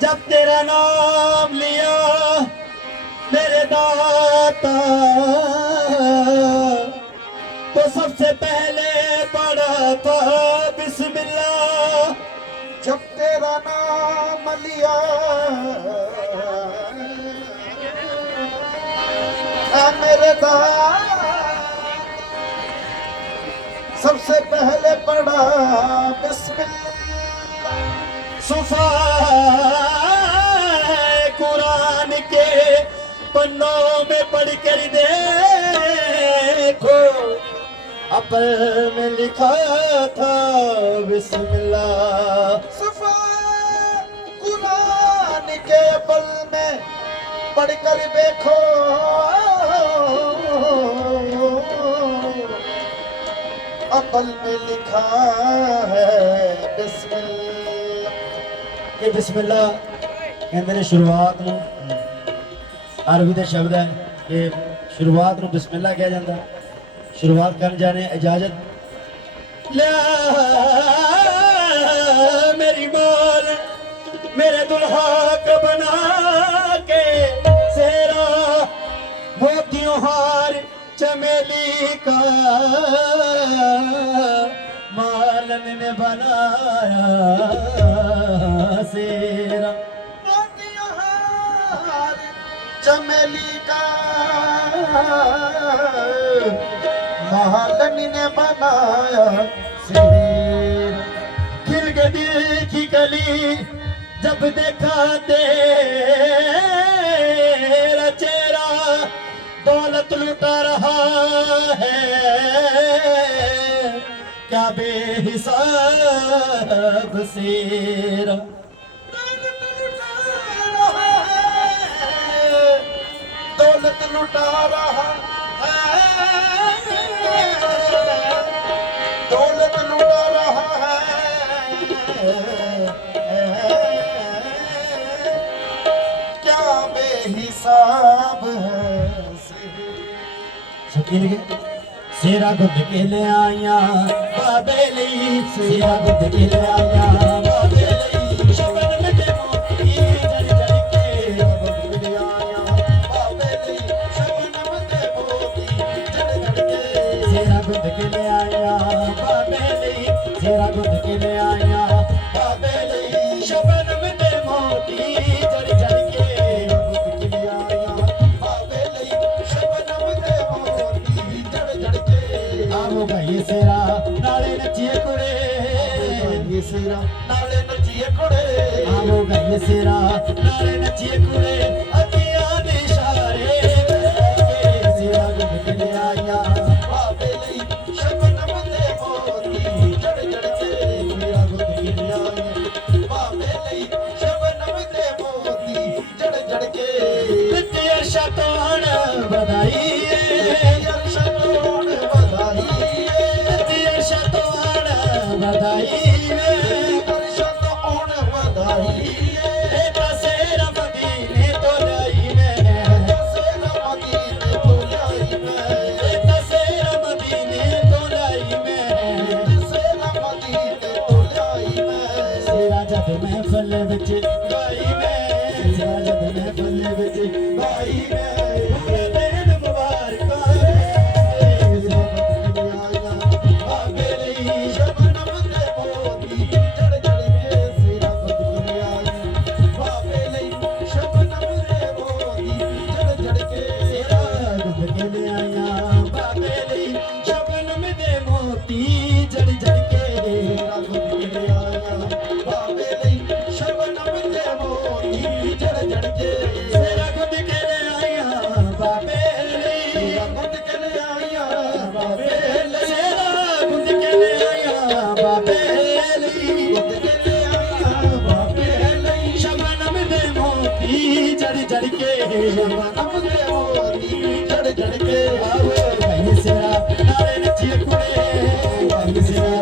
ਜਦ ਤੇਰਾ ਨਾਮ ਲਿਆ ਮੇਰੇ ਦਾਤਾ ਤੋ ਸਭ ਤੋਂ ਪਹਿਲੇ ਪੜਾ ਤਾ ਬਿਸਮਿਲ੍ਲਾ ਜਬ ਤੇਰਾ ਨਾਮ ਲਿਆ मेरे सबसे पहले पढ़ा सुफा कुरान के पन्नों में पढ़ कर देखो। अपर में लिखा था, बिस्मिल्लाह। सफ़ा कुरान के बल में ਪੜ ਕਰ ਵੇਖੋ। ਅਕਲ ਮੇ ਲਿਖਾ ਹੈ ਬਿਸਮਿਲ ਕਿ ਬਿਸਮਿਲ੍ਲਾ ਕਹਿੰਦੇ ਨੇ ਸ਼ੁਰੂਆਤ ਨੂੰ। ਅਰਬੀ ਦਾ ਸ਼ਬਦ ਹੈ ਕਿ ਸ਼ੁਰੂਆਤ ਨੂੰ ਬਿਸਮਿਲ੍ਲਾ ਕਿਹਾ ਜਾਂਦਾ। ਸ਼ੁਰੂਆਤ ਕਰਨ ਜਾਣੇ ਇਜਾਜ਼ਤ। ਲੈ ਮੇਰੀ ਮਾਂ ਮੇਰੇ ਦੁਲਹਾ ਕ ਬਣਾ ਕੇ मोतियों हार चमेली का मालन ने बनाया सेरा मोतिहार चमेली का महालन ने बनाया सिर खिल के दिल की कली जब देखा तेरा चेहरा दौलत लुटा रहा है क्या बेहिसाब सेरा दौलत लुटा रहा है ਕਿਰਗ ਸੇਰਾ ਗੁੱਦ ਕੇ ਲੈ ਆਇਆ, ਬਾਬੇ ਲਈ ਸੇਰਾ ਗੁੱਦ ਕੇ ਲੈ ਆਇਆ, ਬਾਬੇ ਲਈ ਸ਼ਬਦ ਮਿਟੇ ਮੋਤੀ, ਜਲ ਜਲ ਕੇ ਗੁੱਦ ਕੇ ਆਇਆ, ਬਾਬੇ ਲਈ ਸ਼ਬਦ ਮਿਟੇ ਮੋਤੀ, ਜਲ ਜਲ ਕੇ ਸੇਰਾ ਗੁੱਦ ਕੇ ਲੈ ਆਇਆ, ਬਾਬੇ ਲਈ ਸੇਰਾ ਗੁੱਦ ਕੇ ਲੈ ਆਇਆ। ਆਵੋ ਭਾਈ ਸੇਰਾ, ਨਾਲੇ ਨੱਚੀਏ ਕੁੜੇ ਸੇਰਾ, ਨਾਲੇ ਨੱਚੀਏ ਕੁੜੇ ਆਵੋ ਭਾਈ ਸੇਰਾ, ਨਾਲੇ ਨੱਚੀਏ ਕੁੜੇ ਮੈਂ ਚੜ ਚੜ ਕੇ ਆਪਦੇ ਮੋਤੀ ਚੜ ਚੜ ਕੇ ਆਵੇ। ਮੈਂ ਸਿਰਾ ਨਾਲੇ ਨੱਚੀ ਕੁੜੇ। ਮੈਂ ਸਿਰਾ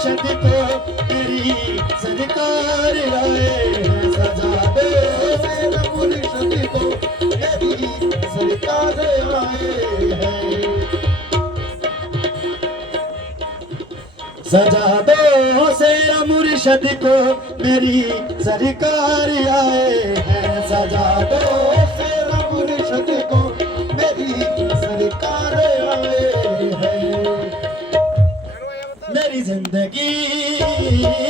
ਅਰਸ਼ਦ ਤੇ ਤੇਰੀ ਸਰਕਾਰ ਆਏ ਹੈ ਸਜਾ ਦੇ ਸੈਨ ਮੁਰਸ਼ਦ ਕੋ ਤੇਰੀ ਸਰਕਾਰ ਆਏ ਹੈ। सजा दो शेर मुर्शद को मेरी सरकार आए हैं सजा दो जिंदगी